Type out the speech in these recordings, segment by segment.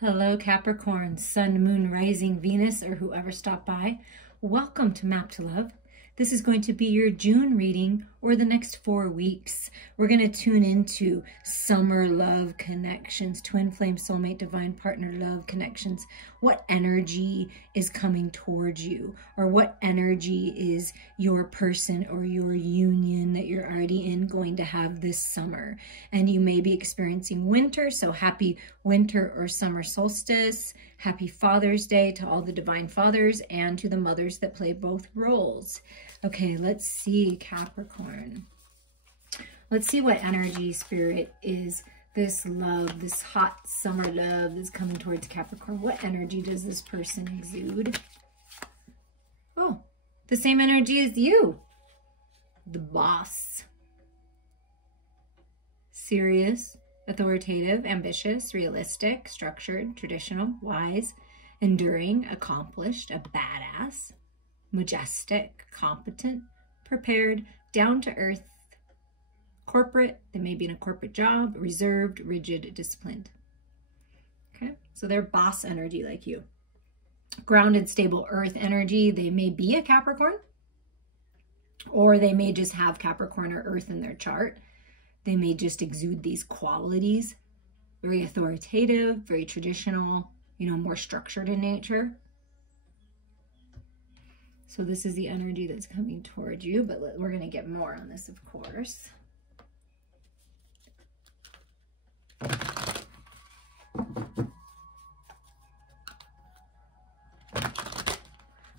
Hello Capricorn, Sun, Moon, Rising, Venus, or whoever stopped by. Welcome to Map to Love. This is going to be your June reading or the next 4 weeks. We're going to tune into summer love connections, twin flame soulmate, divine partner love connections. What energy is coming towards you, or what energy is your person or your union that you're already in going to have this summer? And you may be experiencing winter, so happy winter or summer solstice. Happy Father's Day to all the divine fathers and to the mothers that play both roles. Okay, let's see, Capricorn. Let's see what energy spirit is this love, this hot summer love that's coming towards Capricorn. What energy does this person exude? Oh, the same energy as you. The boss. Serious, authoritative, ambitious, realistic, structured, traditional, wise, enduring, accomplished, a badass, majestic, competent, prepared, down to earth, corporate. They may be in a corporate job, reserved, rigid, disciplined. Okay, so they're boss energy like you. Grounded, stable, earth energy. They may be a Capricorn, or they may just have Capricorn or earth in their chart. They may just exude these qualities. Very authoritative, very traditional, you know, more structured in nature. So this is the energy that's coming toward you, but we're going to get more on this, of course.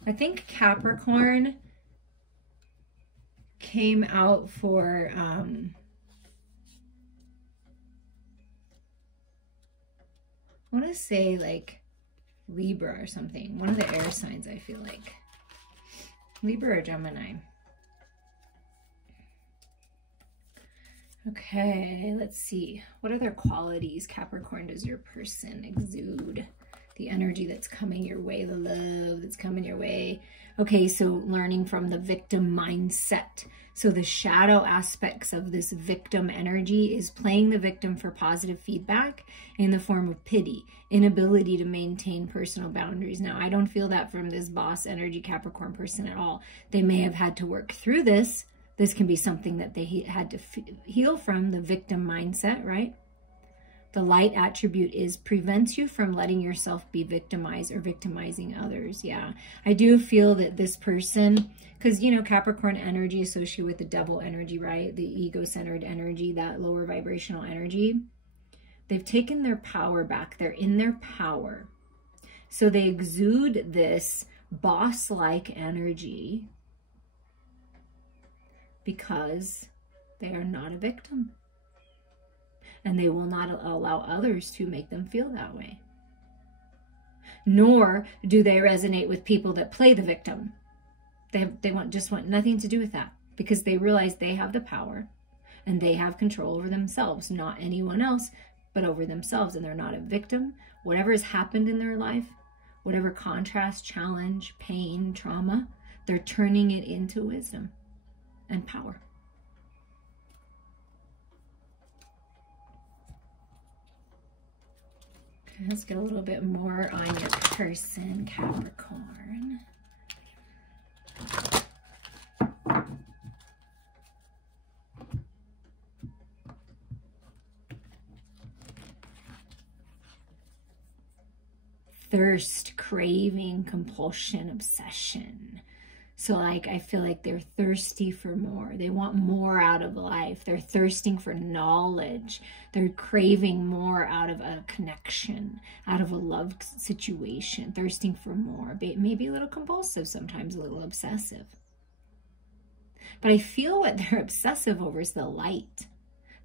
I think Capricorn came out for I want to say like Libra or something. One of the air signs, I feel like. Libra or Gemini. Okay, let's see. What other qualities, Capricorn, does your person exude? The energy that's coming your way, the love that's coming your way. Okay, so learning from the victim mindset. So the shadow aspects of this victim energy is playing the victim for positive feedback in the form of pity, inability to maintain personal boundaries. Now, I don't feel that from this boss energy Capricorn person at all. They may have had to work through this. This can be something that they had to heal from, the victim mindset, right? The light attribute is prevents you from letting yourself be victimized or victimizing others. Yeah, I do feel that this person, because, you know, Capricorn energy associated with the devil energy, right? The ego-centered energy, that lower vibrational energy. They've taken their power back. They're in their power. So they exude this boss-like energy because they are not a victim. And they will not allow others to make them feel that way. Nor do they resonate with people that play the victim. They just want nothing to do with that, because they realize they have the power and they have control over themselves, not anyone else, but over themselves. And they're not a victim. Whatever has happened in their life, whatever contrast, challenge, pain, trauma, they're turning it into wisdom and power. Let's get a little bit more on your person, Capricorn. Thirst, craving, compulsion, obsession. So like, I feel like they're thirsty for more. They want more out of life. They're thirsting for knowledge. They're craving more out of a connection, out of a love situation, thirsting for more. Maybe a little compulsive, sometimes a little obsessive. But I feel what they're obsessive over is the light,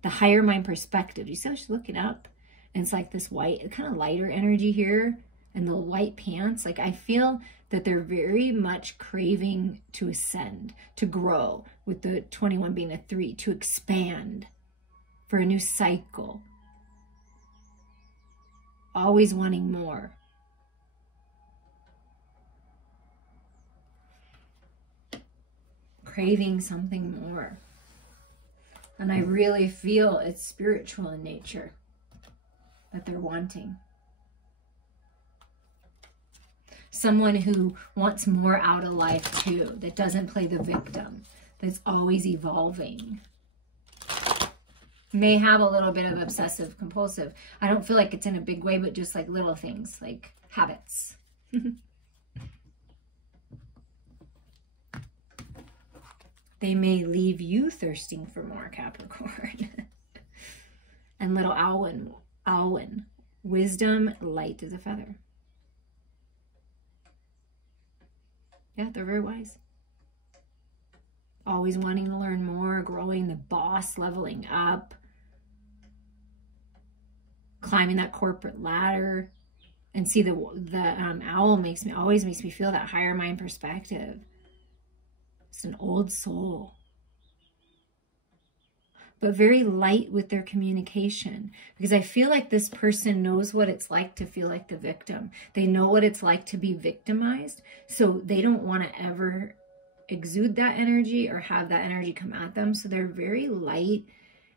the higher mind perspective. You see how she's looking up? And it's like this white, kind of lighter energy here, and the white pants. Like, I feel that they're very much craving to ascend, to grow, with the 21 being a 3, to expand for a new cycle. Always wanting more. Craving something more. And I really feel it's spiritual in nature that they're wanting. someone who wants more out of life too, that doesn't play the victim, that's always evolving. May have a little bit of obsessive compulsive. I don't feel like it's in a big way, but just like little things, like habits. They may leave you thirsting for more, Capricorn. And little Alwyn, wisdom, light as a feather. Yeah, they're very wise. Always wanting to learn more, growing, the boss, leveling up, climbing that corporate ladder. And see, the owl always makes me feel that higher mind perspective. It's an old soul, but very light with their communication, because I feel like this person knows what it's like to feel like the victim. They know what it's like to be victimized, so they don't want to ever exude that energy or have that energy come at them. So they're very light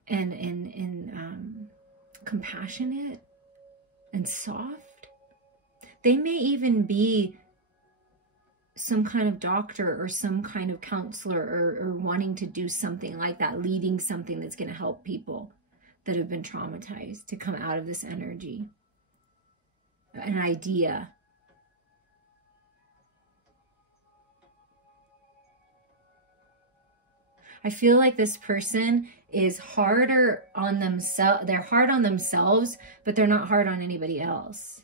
and compassionate and soft. They may even be some kind of doctor or some kind of counselor or wanting to do something like that, leading something that's going to help people that have been traumatized to come out of this energy. An idea. I feel like this person is harder on themselves. They're hard on themselves, but they're not hard on anybody else.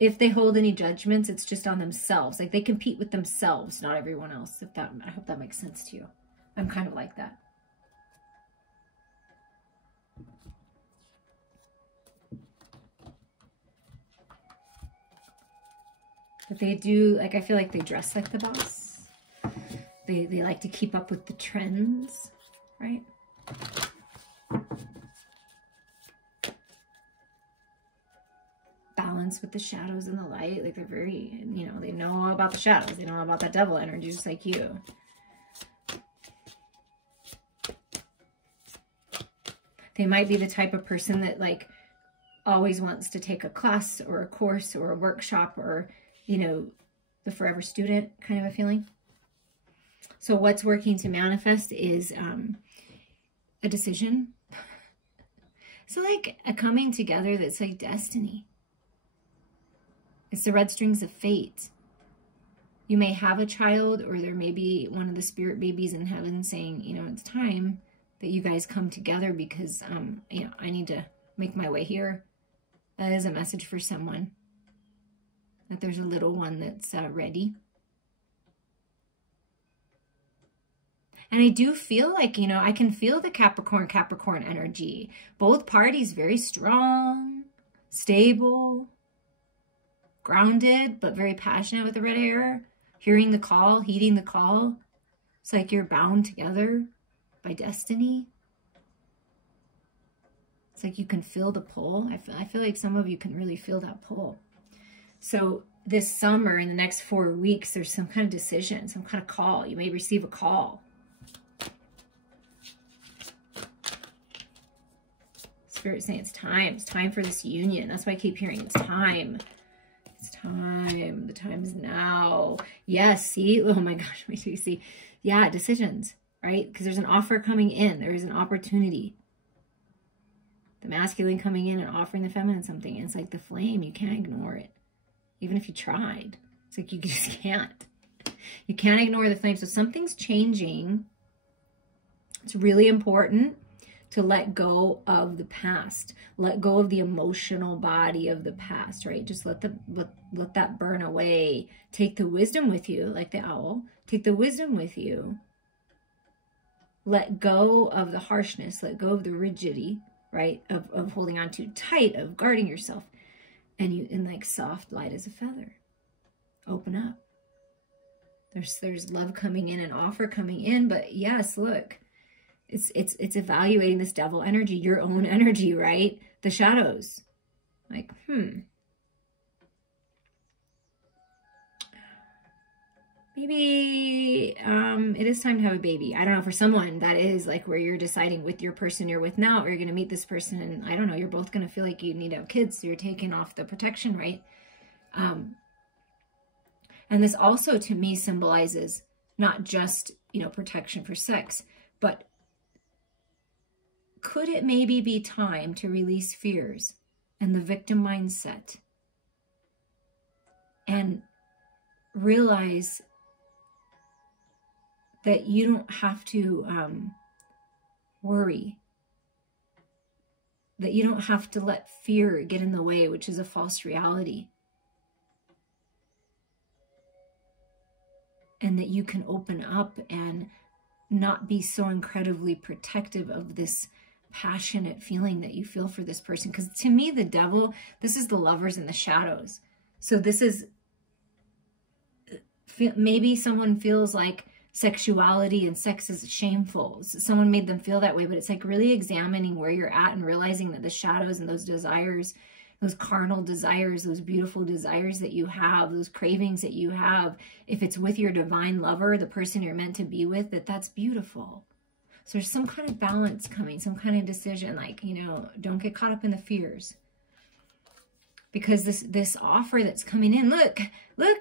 If they hold any judgments, it's just on themselves. Like they compete with themselves, not everyone else. I hope that makes sense to you. I'm kind of like that. But they do, like, I feel like they dress like the boss. They like to keep up with the trends, right? Balance with the shadows and the light. Like they're very, you know, they know all about the shadows. They know all about that devil energy, just like you. They might be the type of person that like always wants to take a class or a course or a workshop or, you know, the forever student kind of a feeling. So what's working to manifest is a decision. So like a coming together that's like destiny. It's the red strings of fate. You may have a child, or there may be one of the spirit babies in heaven saying, you know, it's time that you guys come together because, you know, I need to make my way here. That is a message for someone. That there's a little one that's ready. And I do feel like, you know, I can feel the Capricorn energy. Both parties very strong, stable, grounded, but very passionate with the red hair. Hearing the call, heeding the call. It's like you're bound together by destiny. It's like you can feel the pull. I feel like some of you can really feel that pull. So this summer, in the next 4 weeks, there's some kind of decision, some kind of call. You may receive a call. Spirit's saying it's time. It's time for this union. That's why I keep hearing it's time. It's time. The time is now. Yes, see? Oh my gosh, wait till you see. Yeah, decisions, right? Because there's an offer coming in. There is an opportunity. The masculine coming in and offering the feminine something. And it's like the flame. You can't ignore it. Even if you tried. It's like you just can't. You can't ignore the flame. So something's changing. It's really important to let go of the past. Let go of the emotional body of the past, right? Just let that burn away. Take the wisdom with you, like the owl. Take the wisdom with you. Let go of the harshness. Let go of the rigidity, right? Of holding on too tight, of guarding yourself. And you, in like soft, light as a feather. Open up. There's love coming in, an offer coming in, but yes, look. It's evaluating this devil energy, your own energy, right? The shadows. Like, maybe it is time to have a baby. I don't know, for someone that is like where you're deciding with your person you're with now, or you're going to meet this person and I don't know, you're both going to feel like you need to have kids, so you're taking off the protection, right? And this also to me symbolizes not just, you know, protection for sex, but could it maybe be time to release fears and the victim mindset and realize that you don't have to worry, that you don't have to let fear get in the way, which is a false reality. And that you can open up and not be so incredibly protective of this passionate feeling that you feel for this person. Because to me, the devil, this is the lovers in the shadows. So this is, maybe someone feels like sexuality and sex is shameful. Someone made them feel that way, but it's like really examining where you're at and realizing that the shadows and those desires, those carnal desires, those beautiful desires that you have, those cravings that you have, if it's with your divine lover, the person you're meant to be with, that's beautiful. So there's some kind of balance coming, some kind of decision, like, you know, don't get caught up in the fears. Because this offer that's coming in, look,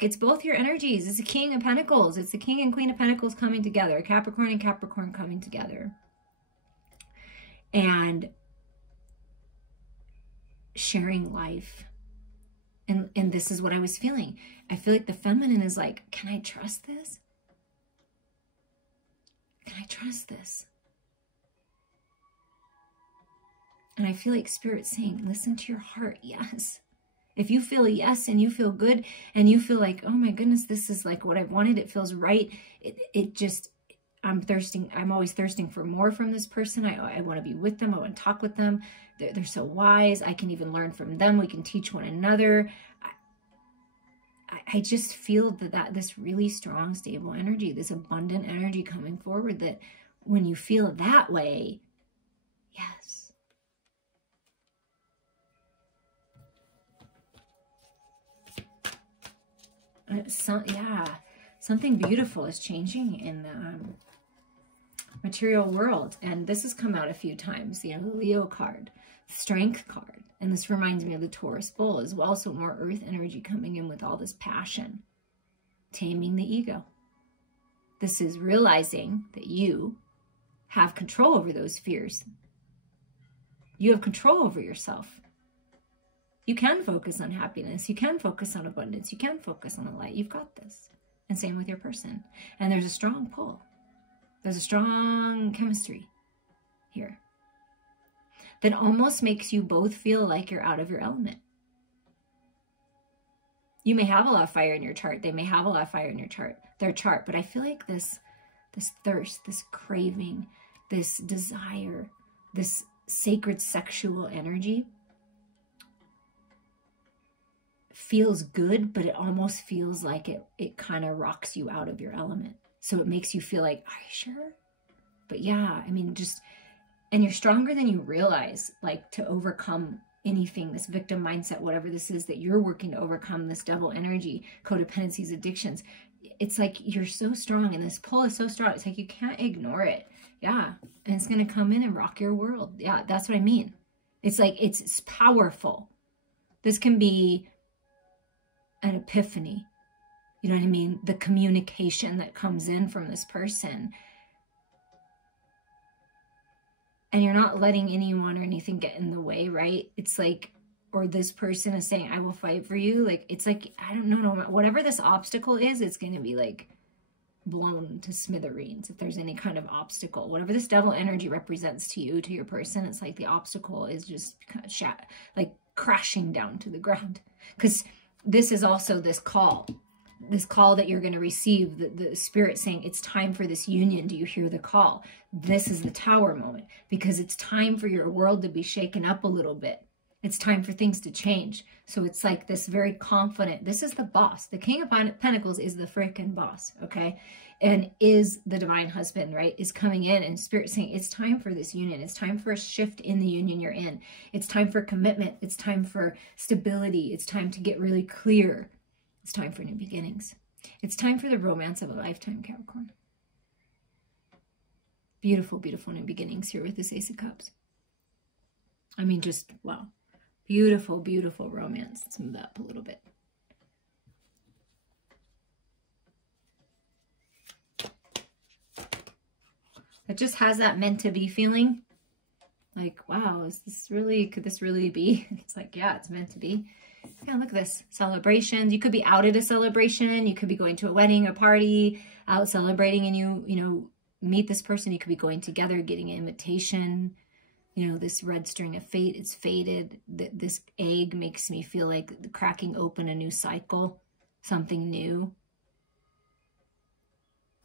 it's both your energies. It's the King of Pentacles. It's the King and Queen of Pentacles coming together. Capricorn and Capricorn coming together. And sharing life. And this is what I was feeling. I feel like the feminine is like, can I trust this? Can I trust this? And I feel like Spirit's saying, listen to your heart. Yes. If you feel yes and you feel good and you feel like, oh my goodness, this is like what I wanted, it feels right. It just, I'm thirsting. I'm always thirsting for more from this person. I want to be with them. I want to talk with them. They're so wise. I can even learn from them. We can teach one another. I just feel that this really strong, stable energy, this abundant energy coming forward, that when you feel that way, yes. Something beautiful is changing in the material world. And this has come out a few times, you know, the Leo card, Strength card. And this reminds me of the Taurus bull as well. So more earth energy coming in with all this passion, taming the ego. This is realizing that you have control over those fears. You have control over yourself. You can focus on happiness. You can focus on abundance. You can focus on the light. You've got this. And same with your person. And there's a strong pull. There's a strong chemistry here that almost makes you both feel like you're out of your element. You may have a lot of fire in your chart. They may have a lot of fire in their chart. But I feel like this thirst, this craving, this desire, this sacred sexual energy feels good, but it almost feels like it kind of rocks you out of your element. So it makes you feel like, are you sure? But yeah, I mean, and you're stronger than you realize, like, to overcome anything, this victim mindset, whatever this is that you're working to overcome, this devil energy, codependencies, addictions. It's like you're so strong and this pull is so strong. It's like you can't ignore it. Yeah. And it's going to come in and rock your world. Yeah, that's what I mean. It's like it's powerful. This can be an epiphany. You know what I mean? The communication that comes in from this person. And you're not letting anyone or anything get in the way, right? It's like, or this person is saying, I will fight for you. Like, it's like, I don't know, whatever this obstacle is, it's going to be like blown to smithereens. If there's any kind of obstacle, whatever this devil energy represents to you, to your person, it's like the obstacle is just kind of like crashing down to the ground. Because this is also this call that you're going to receive, the Spirit saying, it's time for this union. Do you hear the call? This is the Tower moment, because it's time for your world to be shaken up a little bit. It's time for things to change. So it's like this very confident, this is the boss. The King of Pentacles is the freaking boss, okay? And is the divine husband, right? Is coming in and Spirit saying, it's time for this union. It's time for a shift in the union you're in. It's time for commitment. It's time for stability. It's time to get really clear. It's time for new beginnings. It's time for the romance of a lifetime, Capricorn. Beautiful, beautiful new beginnings here with this Ace of Cups. I mean, just, wow. Beautiful, beautiful romance. Let's move that up a little bit. It just has that meant to be feeling. Like, wow, is this really, could this really be? It's like, yeah, it's meant to be. Yeah, look at this. Celebrations. You could be out at a celebration. You could be going to a wedding, a party, out celebrating, and you know, meet this person. You could be going together, getting an invitation. You know, this red string of fate, it's fated. This egg makes me feel like cracking open a new cycle, something new.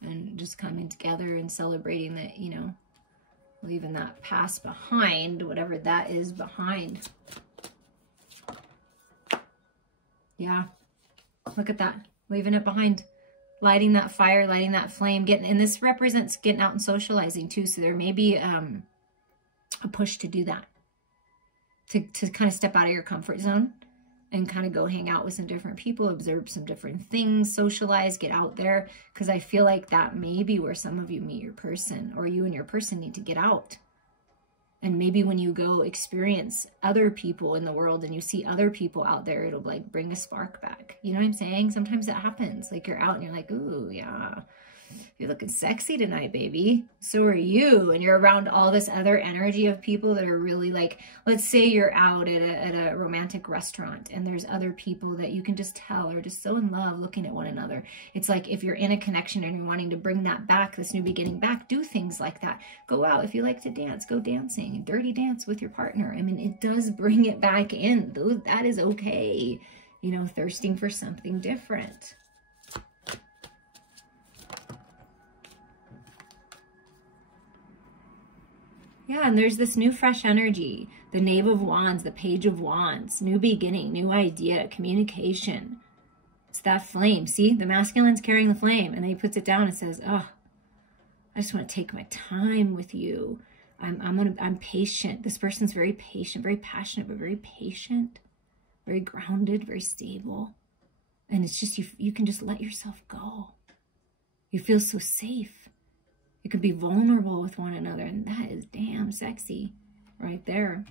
And just coming together and celebrating that, you know, leaving that past behind, whatever that is behind. Yeah, look at that, leaving it behind, lighting that fire, lighting that flame, and this represents getting out and socializing too. So there may be a push to do that, to kind of step out of your comfort zone and kind of go hang out with some different people, observe some different things, socialize, get out there. Because I feel like that may be where some of you meet your person, or you and your person need to get out. And maybe when you go experience other people in the world and you see other people out there, it'll like bring a spark back. You know what I'm saying? Sometimes that happens. Like you're out and you're like, ooh, yeah, you're looking sexy tonight, baby. So are you. And you're around all this other energy of people that are really like, let's say you're out at a romantic restaurant and there's other people that you can just tell are just so in love looking at one another. It's like if you're in a connection and you're wanting to bring that back, this new beginning back, do things like that. Go out. If you like to dance, go dancing, dirty dance with your partner. I mean, it does bring it back in. That is okay. You know, thirsting for something different. Yeah, and there's this new fresh energy, the Knave of Wands, the Page of Wands, new beginning, new idea, communication. It's that flame. See, the masculine's carrying the flame, and then he puts it down and says, oh, I just want to take my time with you. I'm patient. This person's very patient, very passionate, but very patient, very grounded, very stable. And it's just, you can just let yourself go. You feel so safe. You could be vulnerable with one another, and that is damn sexy right there.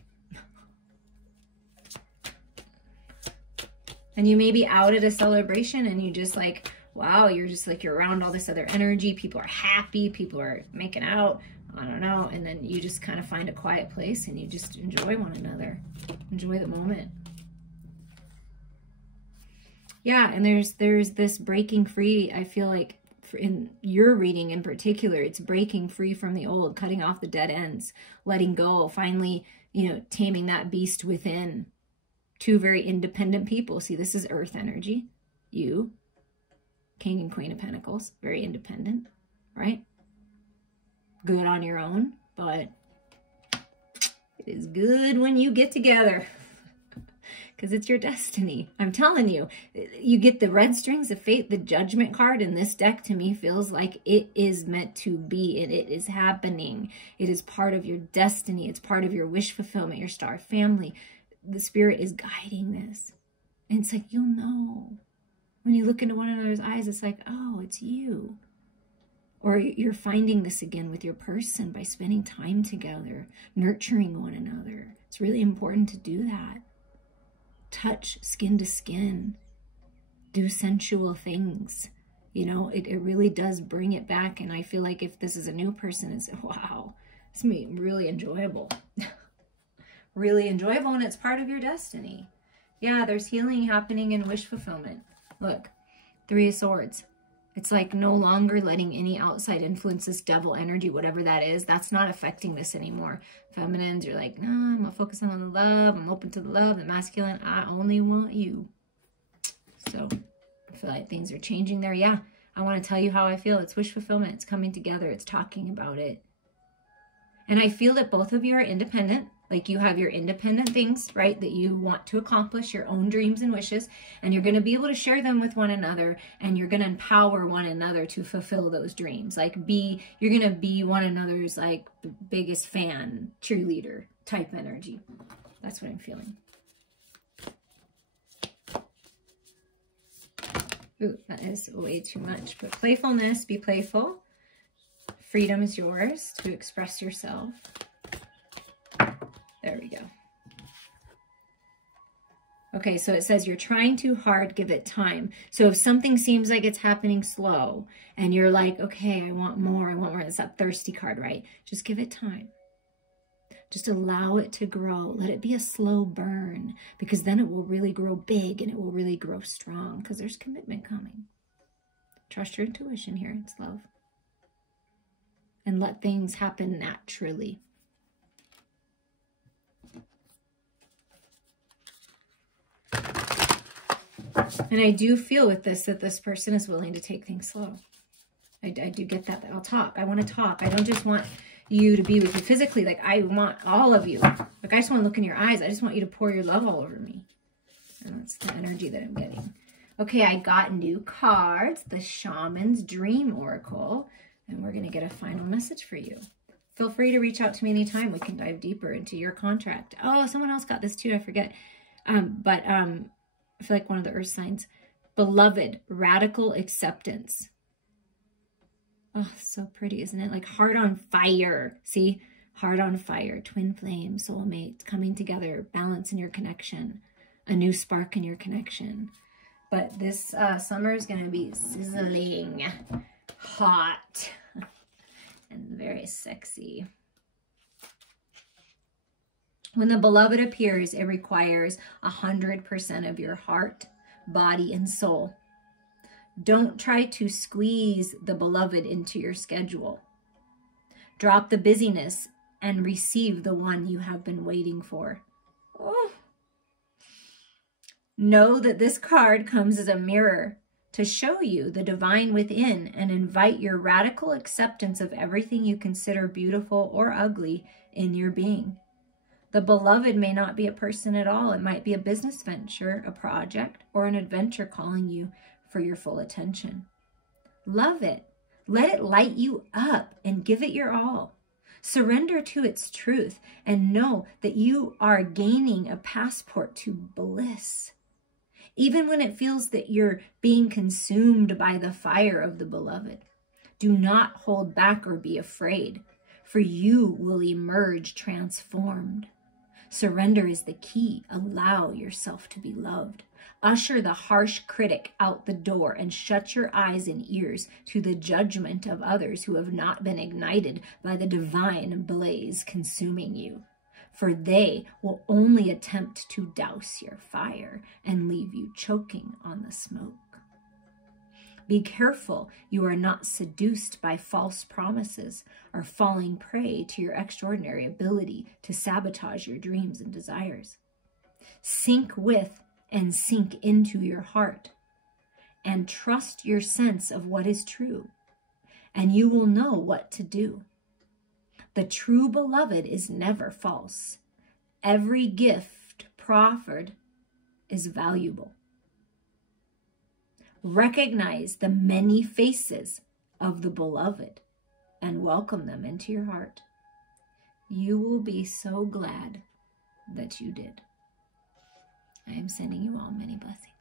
And you may be out at a celebration and you just like, wow, you're just like, you're around all this other energy. People are happy. People are making out. I don't know. And then you just kind of find a quiet place and you just enjoy one another. Enjoy the moment. Yeah, and there's this breaking free, I feel like, in your reading in particular, it's breaking free from the old, cutting off the dead ends, letting go, finally, you know, taming that beast within. Two very independent people. See, this is earth energy. You, King and Queen of Pentacles, very independent, right? Good on your own, but it is good when you get together. Because it's your destiny. I'm telling you, you get the red strings of fate, the judgment card in this deck to me feels like it is meant to be, and it is happening. It is part of your destiny. It's part of your wish fulfillment, your star family. The spirit is guiding this. And it's like, you'll know. When you look into one another's eyes, it's like, oh, it's you. Or you're finding this again with your person by spending time together, nurturing one another. It's really important to do that. Touch skin to skin, do sensual things. You know, it really does bring it back. And I feel like if this is a new person, it's, wow, it's gonna be really enjoyable. Really enjoyable, and it's part of your destiny. Yeah, there's healing happening in wish fulfillment. Look, 3 of Swords. It's like no longer letting any outside influences, devil energy, whatever that is, that's not affecting this anymore. Feminines, you're like, no, I'm going to focus on the love. I'm open to the love. The masculine, I only want you. So I feel like things are changing there. Yeah, I want to tell you how I feel. It's wish fulfillment. It's coming together. It's talking about it. And I feel that both of you are independent. Like you have your independent things, right, that you want to accomplish, your own dreams and wishes, and you're going to be able to share them with one another, and you're going to empower one another to fulfill those dreams. Like you're going to be one another's like the biggest fan, cheerleader type energy. That's what I'm feeling. Ooh, that is way too much. But playfulness, be playful. Freedom is yours to express yourself. There we go. Okay. Okay, so it says you're trying too hard, give it time. So if something seems like it's happening slow and you're like, okay, I want more, it's that thirsty card, right? Just give it time. Just allow it to grow. Let it be a slow burn, because then it will really grow big and it will really grow strong, because there's commitment coming. Trust your intuition here. It's love. And let things happen naturally. And I do feel with this that this person is willing to take things slow. I do get that. I'll talk. I want to talk. I don't just want you to be with you physically. Like, I want all of you. Like, I just want to look in your eyes. I just want you to pour your love all over me. And that's the energy that I'm getting. Okay, I got new cards. The Shaman's Dream Oracle. And we're going to get a final message for you. Feel free to reach out to me anytime. We can dive deeper into your contract. Oh, someone else got this too. I forget. I feel like one of the earth signs. Beloved, radical acceptance. Oh, so pretty, isn't it? Like heart on fire. See? Heart on fire. Twin flame, soulmate, coming together. Balance in your connection. A new spark in your connection. But this summer is going to be sizzling. Hot. And very sexy. When the beloved appears, it requires 100% of your heart, body, and soul. Don't try to squeeze the beloved into your schedule. Drop the busyness and receive the one you have been waiting for. Oh. Know that this card comes as a mirror to show you the divine within and invite your radical acceptance of everything you consider beautiful or ugly in your being. The beloved may not be a person at all. It might be a business venture, a project, or an adventure calling you for your full attention. Love it. Let it light you up and give it your all. Surrender to its truth and know that you are gaining a passport to bliss. Even when it feels that you're being consumed by the fire of the beloved, do not hold back or be afraid, for you will emerge transformed. Surrender is the key. Allow yourself to be loved. Usher the harsh critic out the door and shut your eyes and ears to the judgment of others who have not been ignited by the divine blaze consuming you. For they will only attempt to douse your fire and leave you choking on the smoke. Be careful you are not seduced by false promises or falling prey to your extraordinary ability to sabotage your dreams and desires. Sink with and sink into your heart and trust your sense of what is true, and you will know what to do. The true beloved is never false. Every gift proffered is valuable. Recognize the many faces of the beloved and welcome them into your heart. You will be so glad that you did. I am sending you all many blessings.